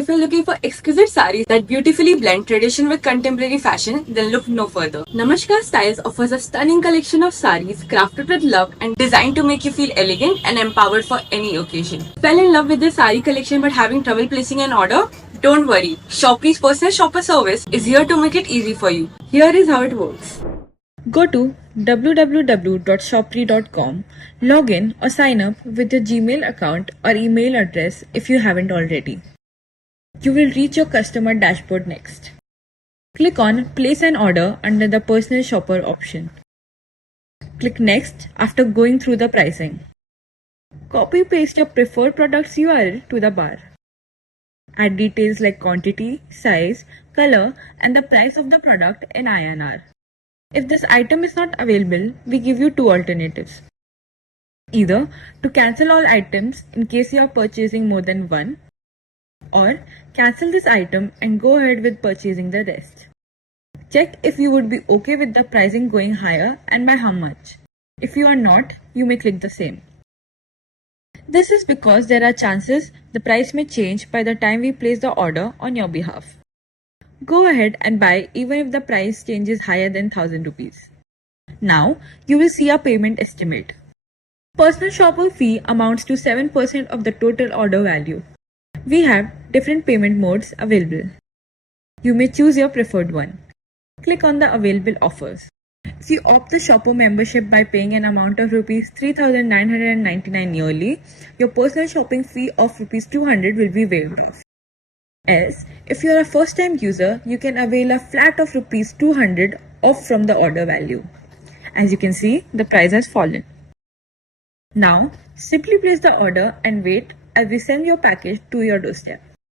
If you're looking for exquisite sarees that beautifully blend tradition with contemporary fashion, then look no further. Namaskar Styles offers a stunning collection of sarees crafted with love and designed to make you feel elegant and empowered for any occasion. Fell in love with the saree collection but having trouble placing an order? Don't worry, Shopre's personal shopper service is here to make it easy for you. Here is how it works. Go to www.shoppre.com, log in or sign up with your Gmail account or email address if you haven't already. You will reach your customer dashboard next. Click on Place an Order under the Personal Shopper option. Click Next after going through the pricing. Copy-paste your preferred product's URL to the bar. Add details like quantity, size, color, and the price of the product in INR. If this item is not available, we give you two alternatives. Either to cancel all items in case you are purchasing more than one, or cancel this item and go ahead with purchasing the rest. Check if you would be okay with the pricing going higher and by how much. If you are not, you may click the same. This is because there are chances the price may change by the time we place the order on your behalf. Go ahead and buy even if the price changes higher than 1000 rupees. Now, you will see a payment estimate. Personal shopper fee amounts to 7% of the total order value. We have different payment modes available. You may choose your preferred one. Click on the available offers. If you opt the shopper membership by paying an amount of Rs 3,999 yearly, your personal shopping fee of Rs 200 will be waived off. Else, if you are a first-time user, you can avail a flat of Rs 200 off from the order value. As you can see, the price has fallen. Now, simply place the order and wait as we send your package to your doorstep.